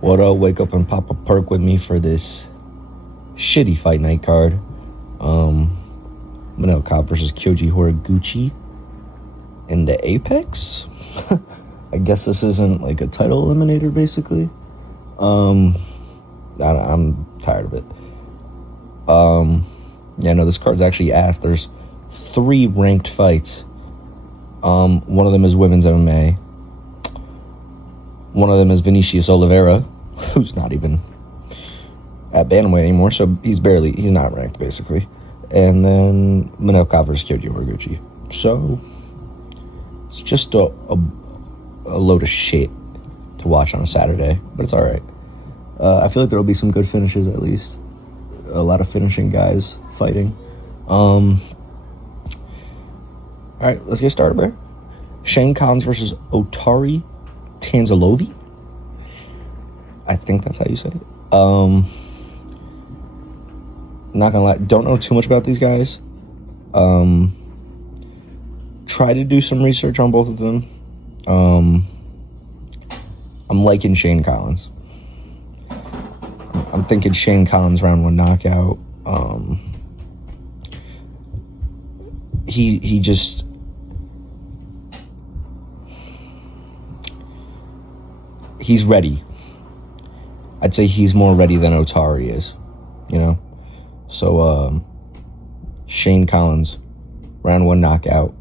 What up? Wake up and pop a perk with me for this shitty fight night card. Kape versus Kyoji Horiguchi in the Apex. I guess this isn't like a title eliminator, basically. I'm tired of it. This card's actually ass. There's 3 ranked fights. One of them is women's MMA. One of them is Vinicius Oliveira, who's not even at bantamweight anymore, so he's not ranked, basically. And then Kape versus Kyoji Horiguchi. So it's just a load of shit to watch on a Saturday, but it's alright. I feel like there'll be some good finishes, at least. A lot of finishing guys fighting. Alright, let's get started, bro. Shane Collins versus Otari Tanzalovi. I think that's how you say it. Not gonna lie, don't know too much about these guys. Try to do some research on both of them. I'm liking Shane Collins. I'm thinking Shane Collins round 1 knockout. He just... He's ready. I'd say he's more ready than Otari is, So, Shane Collins, round 1 knockout,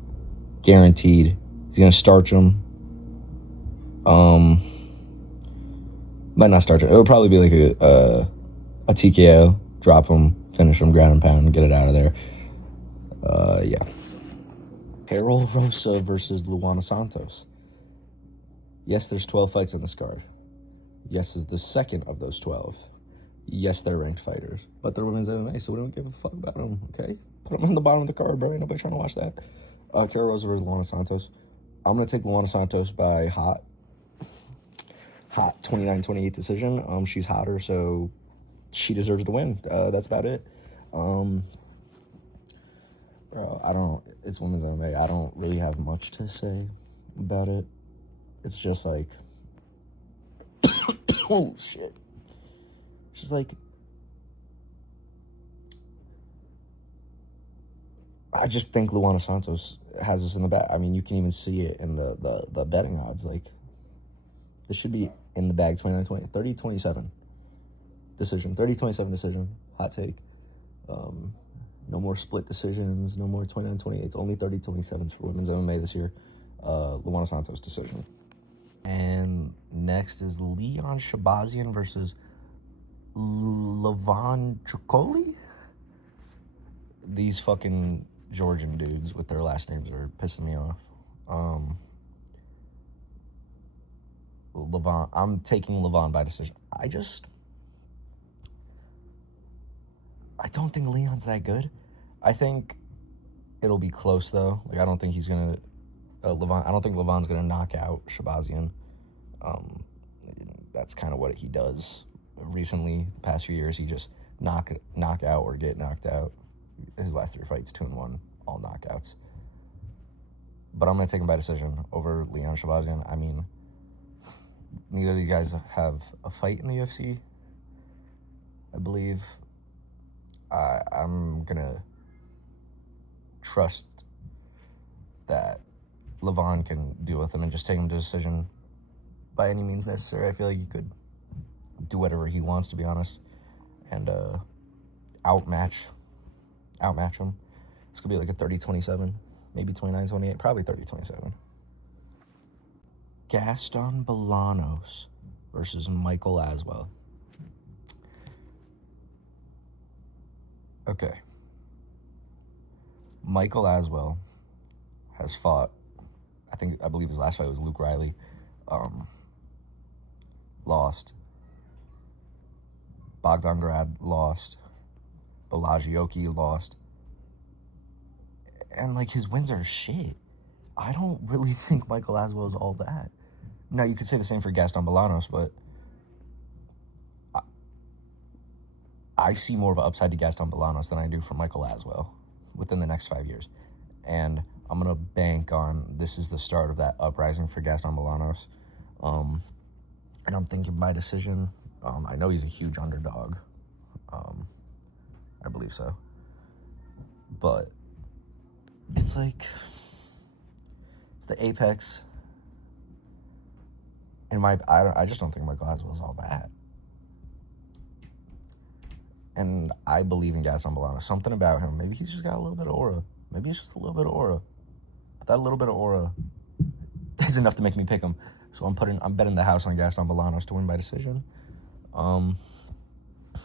guaranteed. He's gonna starch him. Might not starch him. It'll probably be like a TKO, drop him, finish him, ground and pound, get it out of there. Yeah. Peril Rosa versus Luana Santos. Yes, there's 12 fights in this card. Yes is the second of those 12. Yes, they're ranked fighters, but they're women's MMA, so we don't give a fuck about them, okay? Put them on the bottom of the card, bro. Ain't nobody trying to watch that. Peril Rosa versus Luana Santos. I'm going to take Luana Santos by hot 29-28 decision. She's hotter, so she deserves to win. That's about it. It's women's MMA. I don't really have much to say about it. It's just like, oh shit. It's just like, I just think Luana Santos has this in the bag. I mean, you can even see it in the betting odds. Like, this should be in the bag 29-20, 30-27 decision. 30-27 decision. Hot take. No more split decisions. No more 29-28. It's only 30-27s for women's MMA this year. Luana Santos decision. And next is Leon Shabazian versus Levan Tricoli. These fucking Georgian dudes with their last names are pissing me off. I'm taking Levan by decision. I don't think Leon's that good. I think it'll be close, though. Like, I don't think he's gonna... I don't think Levan's gonna knock out Shabazian. That's kind of what he does. Recently, the past few years, he just knock out or get knocked out. His last 3 fights, 2-1, all knockouts. But I'm gonna take him by decision over Leon Shabazian. I mean, neither of these guys have a fight in the UFC, I believe. I'm gonna trust that Levan can deal with him and just take him to decision by any means necessary. I feel like he could do whatever he wants, to be honest, and outmatch him. It's gonna be like a 30-27, maybe 29-28, probably 30-27. Gaston Bolanos versus Michael Aswell. Okay. Michael Aswell has fought, I believe his last fight was Luke Riley. Lost. Bogdan Grad lost. Balagioki lost. And, like, his wins are shit. I don't really think Michael Aswell is all that. Now, you could say the same for Gaston Bolanos, but I see more of an upside to Gaston Bolanos than I do for Michael Aswell within the next 5 years. And I'm going to bank on this is the start of that uprising for Gaston Bolanos. And I'm thinking by decision. I know he's a huge underdog. I believe so. But it's like, it's the Apex. And I just don't think Michael Haswell's all that. And I believe in Gaston Bolano. Something about him. Maybe he's just got a little bit of aura. Maybe it's just a little bit of aura. But that little bit of aura is enough to make me pick him. So I'm betting the house on Gaston Bolanos to win by decision.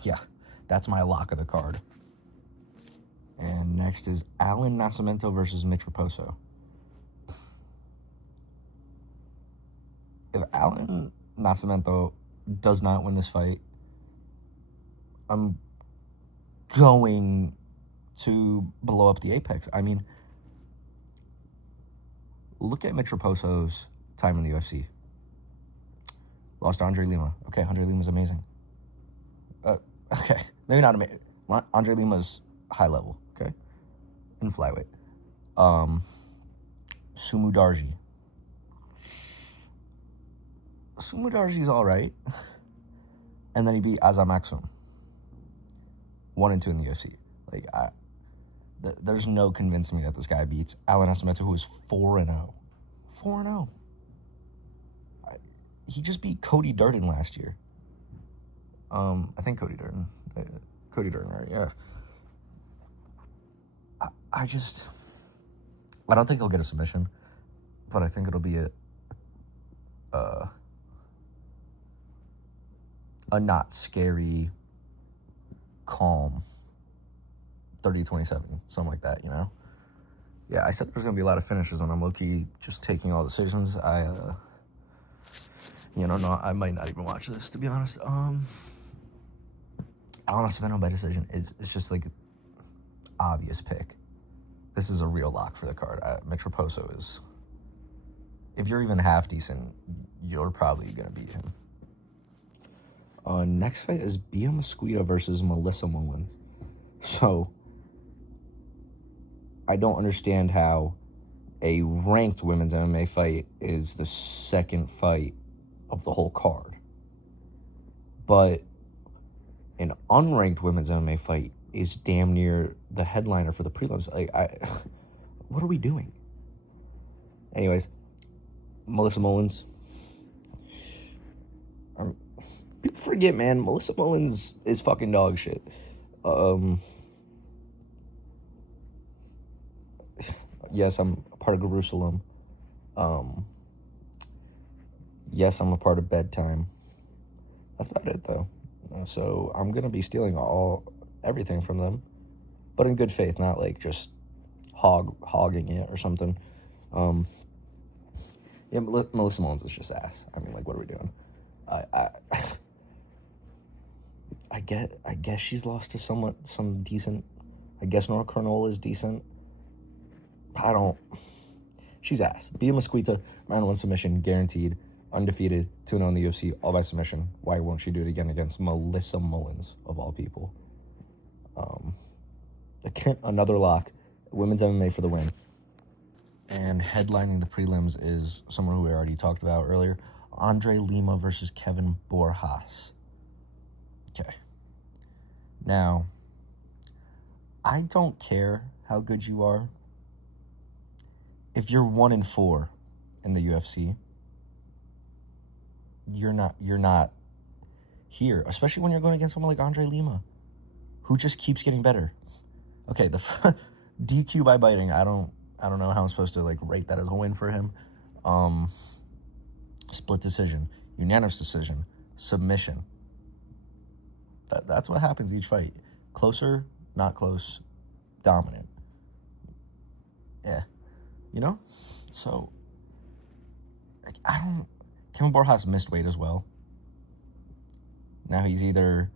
Yeah, that's my lock of the card. And next is Alan Nascimento versus Mitch Raposo. If Alan Nascimento does not win this fight, I'm going to blow up the Apex. I mean, look at Mitch Raposo's time in the UFC. Lost to Andre Lima. Okay, Andre Lima's amazing. Okay, maybe not amazing. Andre Lima's high level, okay? In flyweight. Sumu Darji. Sumu Darji's all right. And then he beat Azam Aksum. 1 and 2 in the UFC. Like, there's no convincing me that this guy beats Alan Nascimento, who is 4-0. 4-0. He just beat Cody Durden last year. I think Cody Durden. Cody Durden, right? Yeah. I don't think he'll get a submission, but I think it'll be a not scary, calm 30-27, something like that, you know? Yeah, I said there's going to be a lot of finishes, and I'm low-key just taking all decisions. I might not even watch this, to be honest. Alan Nascimento by decision is just like obvious pick. This is a real lock for the card. Mitch Raposo is, if you're even half decent, you're probably going to beat him. Next fight is Bia Mosquito versus Melissa Mullins. So, I don't understand how a ranked women's MMA fight is the second fight of the whole card. But an unranked women's MMA fight is damn near the headliner for the prelims. What are we doing? Anyways, Melissa Mullins. People forget, man, Melissa Mullins is fucking dog shit. Yes, I'm a part of Jerusalem. Yes, I'm a part of Bedtime. That's about it, though. So I'm gonna be stealing everything from them, but in good faith, not like just hogging it or something. Yeah, Melissa Mullins is just ass. I mean, like, what are we doing? I guess she's lost to some decent. I guess Nora Carnola is decent. She's ass. Bia Mosquito, round 1 submission, guaranteed, undefeated, 2-0 in the UFC, all by submission. Why won't she do it again against Melissa Mullins, of all people? Another lock, women's MMA for the win. And headlining the prelims is someone who we already talked about earlier, Andre Lima versus Kevin Borjas. Okay. Now, I don't care how good you are. If you're 1-4 in the UFC, you're not here, especially when you're going against someone like Andre Lima, who just keeps getting better. Okay, the DQ by biting, I don't know how I'm supposed to like rate that as a win for him. Split decision, unanimous decision, submission. That's what happens each fight. Closer, not close, dominant. Yeah. You know? So, like, Kevin Borjas missed weight as well. Now he's either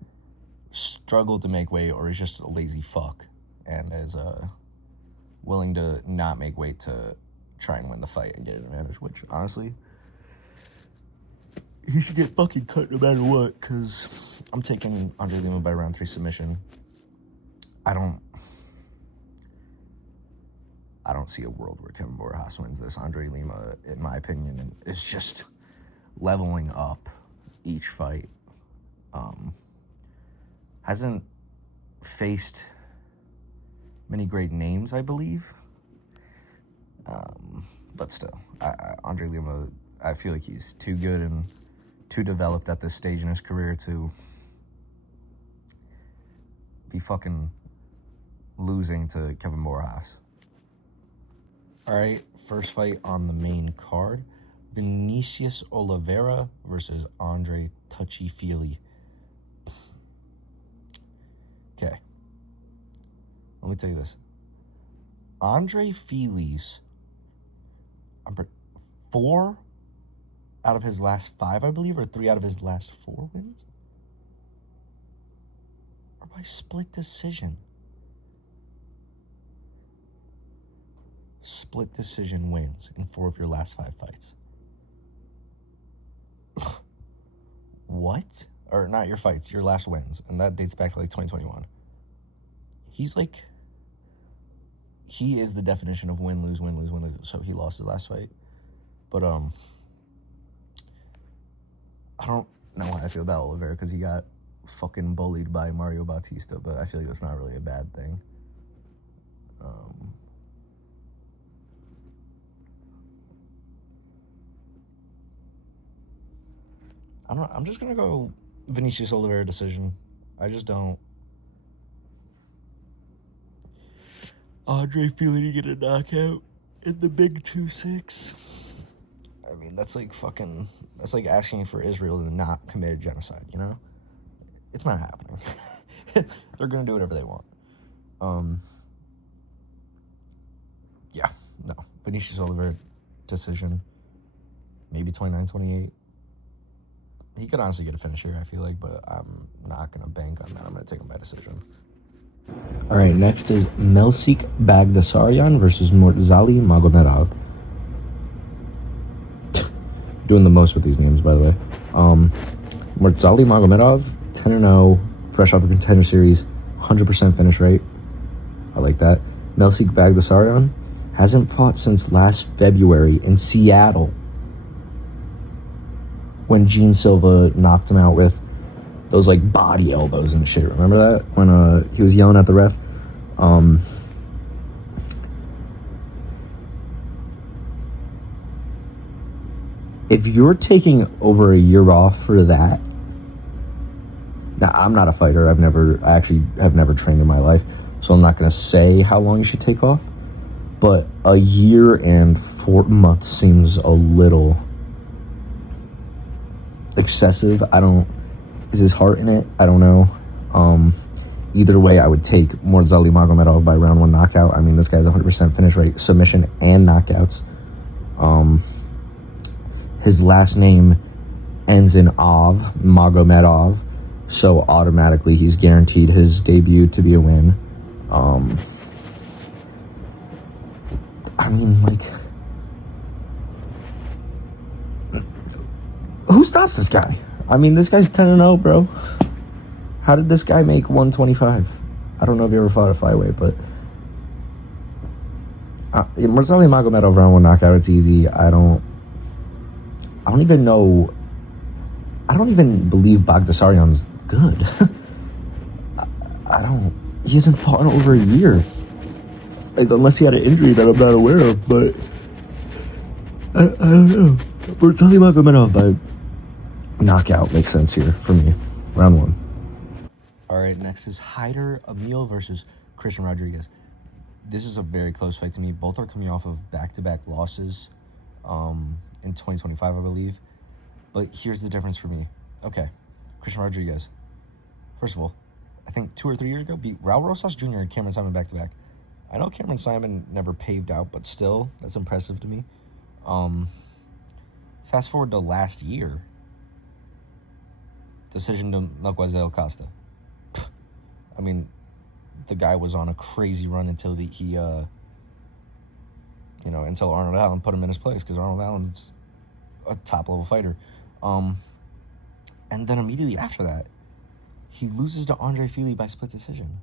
struggled to make weight or is just a lazy fuck and is willing to not make weight to try and win the fight and get an advantage, which, honestly, he should get fucking cut no matter what, because I'm taking Andre Lima by round 3 submission. I don't see a world where Kevin Borjas wins this. Andre Lima, in my opinion, is just leveling up each fight. Hasn't faced many great names, I believe. But still, Andre Lima, I feel like he's too good and too developed at this stage in his career to be fucking losing to Kevin Borjas. All right, first fight on the main card. Vinicius Oliveira versus Andre Touchy-Feely. Okay. Let me tell you this. Andre Feely's 4 out of his last 5, I believe, or 3 out of his last 4 wins are by split decision. Split decision wins in 4 of your last 5 fights. What? Or not your fights, your last wins. And that dates back to like 2021. He is the definition of win, lose, win, lose, win, lose. So he lost his last fight. But I don't know how I feel about Oliveira because he got fucking bullied by Mario Bautista, but I feel like that's not really a bad thing. I'm just gonna go Vinicius Oliveira decision. I just don't. Andre Feely to get a knockout in the big 2-6. I mean, that's like asking for Israel to not commit a genocide, you know? It's not happening. They're gonna do whatever they want. Yeah, no. Vinicius Oliveira decision. Maybe 29-28. He could honestly get a finish here, I feel like, but I'm not going to bank on that. I'm going to take him by decision. All right, next is Melsik Bagdasaryan versus Murtzali Magomedov. Doing the most with these names, by the way. Murtzali Magomedov, 10-0, fresh off the Contender Series, 100% finish rate. I like that. Melsik Bagdasaryan hasn't fought since last February in Seattle, when Gene Silva knocked him out with those like body elbows and shit. Remember that? When he was yelling at the ref? If you're taking over a year off for that, now I'm not a fighter. I actually have never trained in my life, so I'm not going to say how long you should take off. But a year and 4 months seems a little excessive. Is his heart in it? I don't know. Either way, I would take Murtzali Magomedov by round 1 knockout. I mean, this guy's 100% finish rate, submission and knockouts. His last name ends in Ov, Magomedov, so automatically he's guaranteed his debut to be a win. I mean, like, who stops this guy? I mean, this guy's 10-0, bro. How did this guy make 125? I don't know if you ever fought a flyweight, but Murtzali Magomedov round 1 knockout, it's easy. I don't even believe Bagdasaryan's good. He hasn't fought in over a year. Like, unless he had an injury that I'm not aware of, but I don't know. Murtzali Magomedov by knockout makes sense here for me. Round 1. All right, next is Haider Emil versus Christian Rodriguez. This is a very close fight to me. Both are coming off of back-to-back losses in 2025, I believe. But here's the difference for me. Okay, Christian Rodriguez. First of all, I think 2 or 3 years ago, beat Raul Rosas Jr. and Cameron Simon back-to-back. I know Cameron Simon never paved out, but still, that's impressive to me. Fast forward to last year. Decision to Mademoiselle Costa. I mean, the guy was on a crazy run until until Arnold Allen put him in his place, because Arnold Allen's a top-level fighter. And then immediately after that, he loses to Andre Feely by split decision.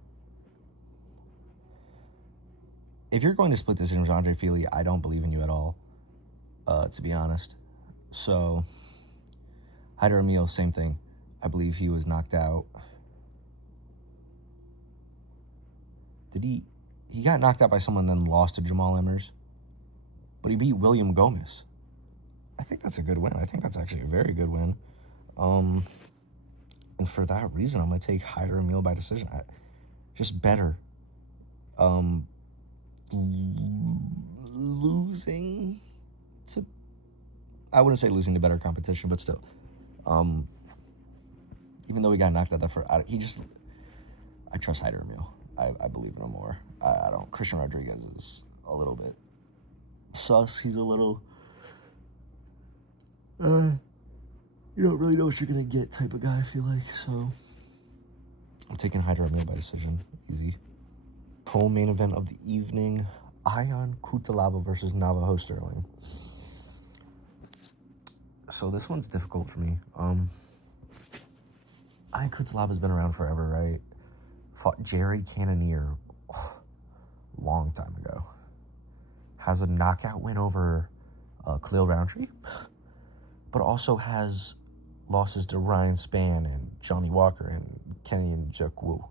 If you're going to split decision with Andre Feely, I don't believe in you at all, to be honest. So, Hyder Emil, same thing. I believe he was knocked out. Did he? He got knocked out by someone, then lost to Jamal Emmers. But he beat William Gomez. I think that's a good win. I think that's actually a very good win. And for that reason, I'm going to take Hyder Emil by decision. Just better. Losing to... I wouldn't say losing to better competition, but still. Even though he got knocked out there I trust Hyder Emil. I believe in him more. I don't. Christian Rodriguez is a little bit sus. He's a little... you don't really know what you're going to get type of guy, I feel like. So I'm taking Hyder Emil by decision. Easy. Co-main event of the evening. Ion Cutelaba versus Navajo Sterling. So this one's difficult for me. Ion Cutelaba's been around forever, right? Fought Jerry Cannonier long time ago. Has a knockout win over Khalil Roundtree, but also has losses to Ryan Spann and Johnny Walker and Kenny Njoku.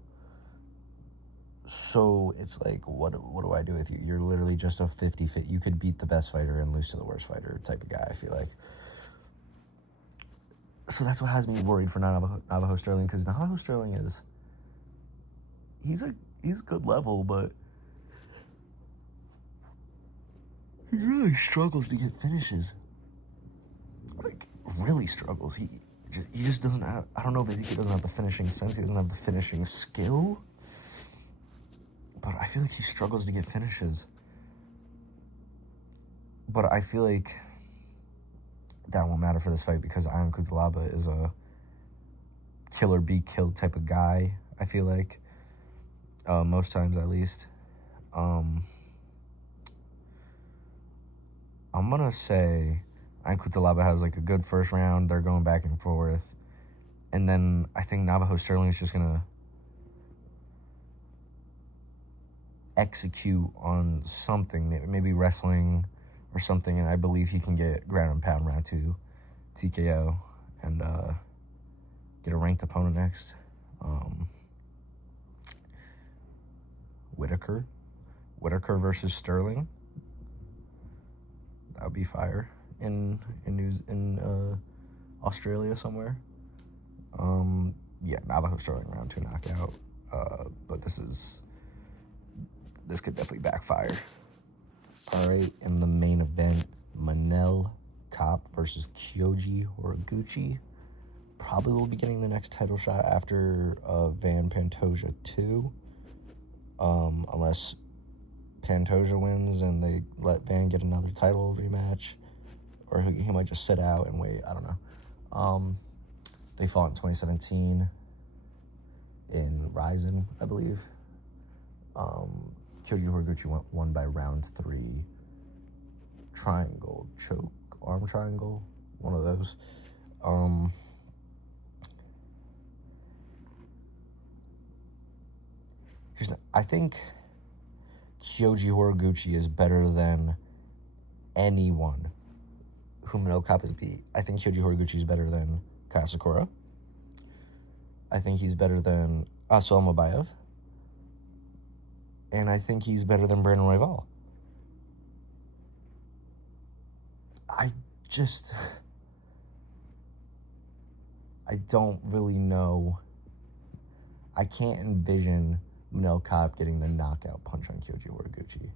So it's like, what do I do with you? You're literally just a 50-50. You could beat the best fighter and lose to the worst fighter type of guy, I feel like. So that's what has me worried for Navajo Sterling, because Navajo Sterling is... He's good level, but he really struggles to get finishes. Like, really struggles. He just doesn't have... I don't know if he doesn't have the finishing sense. He doesn't have the finishing skill. But I feel like he struggles to get finishes. But I feel like that won't matter for this fight, because Ion Cutelaba is a kill or be killed type of guy, I feel like. Most times, at least. I'm gonna say Ion Cutelaba has like a good first round. They're going back and forth. And then I think Navajo Sterling is just gonna execute on something, maybe wrestling or something, and I believe he can get ground and pound round 2 TKO and get a ranked opponent next. Whitaker versus Sterling. That would be fire in Australia somewhere. Yeah, Navajo Sterling round 2 knockout. But this could definitely backfire. All right, in the main event, Manel Kape versus Kyoji Horiguchi. Probably will be getting the next title shot after Van Pantoja 2. Unless Pantoja wins and they let Van get another title rematch. Or he might just sit out and wait. I don't know. They fought in 2017 in Ryzen, I believe. Kyoji Horiguchi won by round 3. Triangle, choke, arm triangle. One of those. I think Kyoji Horiguchi is better than anyone whom Manel Kape has beat. I think Kyoji Horiguchi is better than Kaya Sakura. I think he's better than Asel Mabayev. And I think he's better than Brandon Royval. I don't really know. I can't envision Manel Kape getting the knockout punch on Kyoji Horiguchi.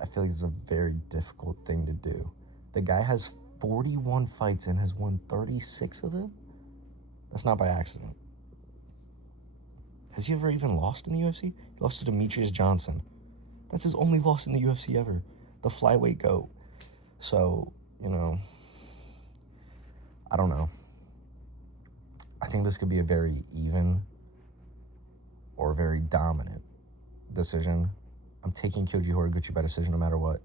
I feel like it's a very difficult thing to do. The guy has 41 fights and has won 36 of them? That's not by accident. Has he ever even lost in the UFC? He lost to Demetrius Johnson. That's his only loss in the UFC ever. The flyweight GOAT. So, I don't know. I think this could be a very even or very dominant decision. I'm taking Kyoji Horiguchi by decision no matter what.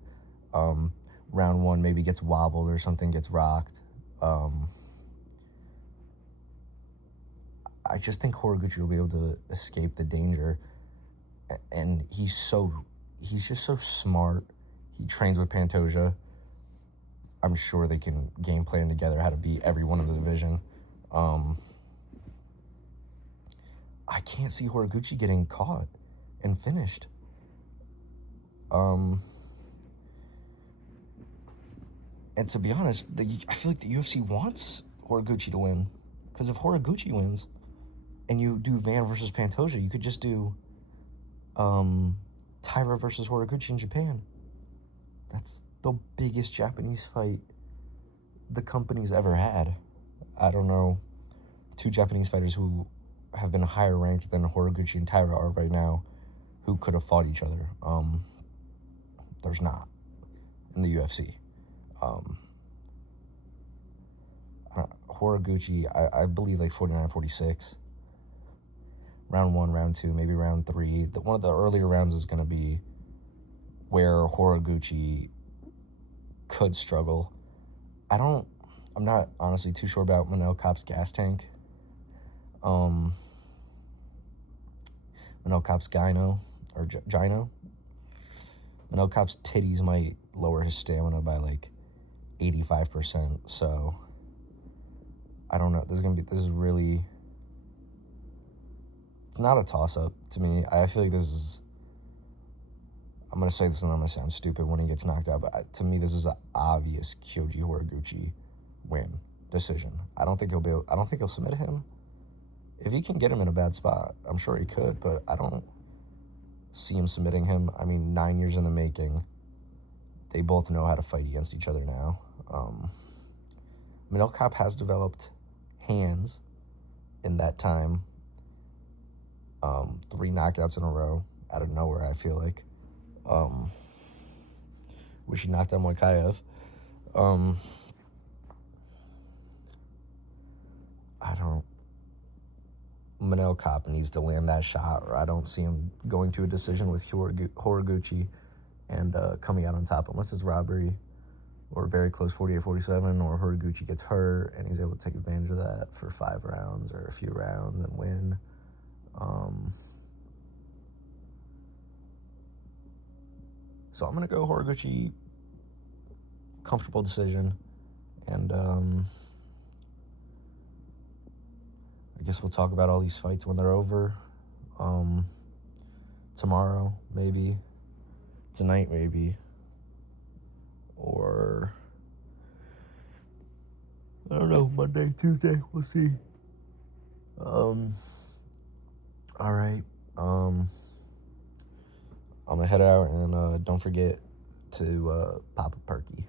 Round 1 maybe gets wobbled or something, gets rocked. I just think Horiguchi will be able to escape the danger. And he's just so smart. He trains with Pantoja. I'm sure they can game plan together how to beat everyone in the division. I can't see Horiguchi getting caught and finished. And to be honest, I feel like the UFC wants Horiguchi to win. Because if Horiguchi wins and you do Van versus Pantoja, you could just do Taira versus Horiguchi in Japan. That's the biggest Japanese fight the company's ever had. I don't know, 2 Japanese fighters who have been higher ranked than Horiguchi and Taira are right now who could have fought each other. There's not in the UFC. Horiguchi, I believe like 49-46. Round 1, round 2, maybe round 3. One of the earlier rounds is going to be where Horiguchi could struggle. I'm not honestly too sure about Manel Kape's gas tank. Manel Kape's gyno. Manel Kape's titties might lower his stamina by like 85%. So I don't know. This is really, it's not a toss-up to me. I feel like this is, I'm going to say this and I'm going to sound stupid when he gets knocked out, but to me, this is an obvious Kyoji Horiguchi win decision. I don't think he'll submit him. If he can get him in a bad spot, I'm sure he could, but I don't see him submitting him. I mean, 9 years in the making. They both know how to fight against each other now. Manel Kape has developed hands in that time. 3 knockouts in a row out of nowhere, I feel like. Wish he knocked out Moikaev. Manel Kape needs to land that shot, or I don't see him going to a decision with Horiguchi and coming out on top, unless it's robbery or very close 48-47, or Horiguchi gets hurt and he's able to take advantage of that for 5 rounds or a few rounds and win. So I'm going to go Horiguchi, comfortable decision, and I guess we'll talk about all these fights when they're over. Tomorrow, maybe. Tonight, maybe. Or, I don't know, Monday, Tuesday, we'll see. Alright. I'm gonna head out and don't forget to pop a perky.